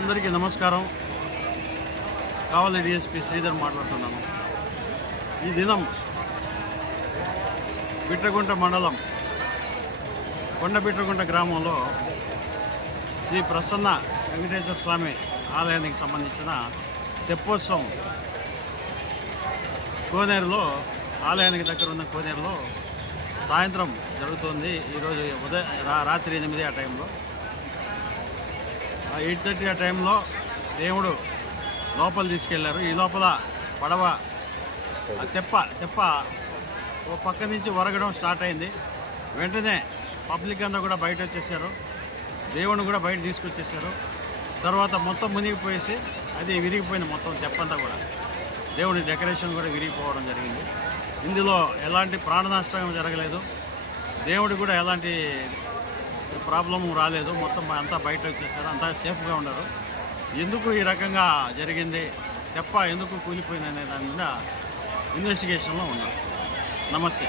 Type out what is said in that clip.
అందరికీ నమస్కారం. కావలి డిఎస్పీ శ్రీధర్ మాట్లాడుతున్నాను. ఈ దినం బిట్రగుంట మండలం కొండబిట్రగుంట గ్రామంలో శ్రీ ప్రసన్న వెంకటేశ్వర స్వామి ఆలయానికి సంబంధించిన తెప్పోత్సవం కోనేరులో, ఆలయానికి దగ్గర ఉన్న కోనేరులో సాయంత్రం జరుగుతుంది. ఈరోజు రాత్రి 8 ఆ టైంలో, 8:30 ఆ టైంలో దేవుడు లోపల తీసుకెళ్లారు. ఈ లోపల పడవ తెప్ప ఓ పక్క నుంచి ఒరగడం స్టార్ట్ అయింది. వెంటనే పబ్లిక్ అంతా కూడా బయట వచ్చేసారు. దేవుడిని కూడా బయట తీసుకొచ్చేసారు. తర్వాత మొత్తం మునిగిపోయేసి అది విరిగిపోయింది. మొత్తం తెప్పంతా కూడా, దేవుడి డెకరేషన్ కూడా విరిగిపోవడం జరిగింది. ఇందులో ఎలాంటి ప్రాణ నష్టం జరగలేదు. దేవుడికి కూడా ఎలాంటి ప్రాబ్లం రాలేదు. మొత్తం అంతా బయట వచ్చేసారు. అంతా సేఫ్గా ఉన్నారు. ఎందుకు ఈ రకంగా జరిగింది, తెప్ప ఎందుకు కూలిపోయింది అనే దాని మీద ఇన్వెస్టిగేషన్లో ఉన్నారు. నమస్తే.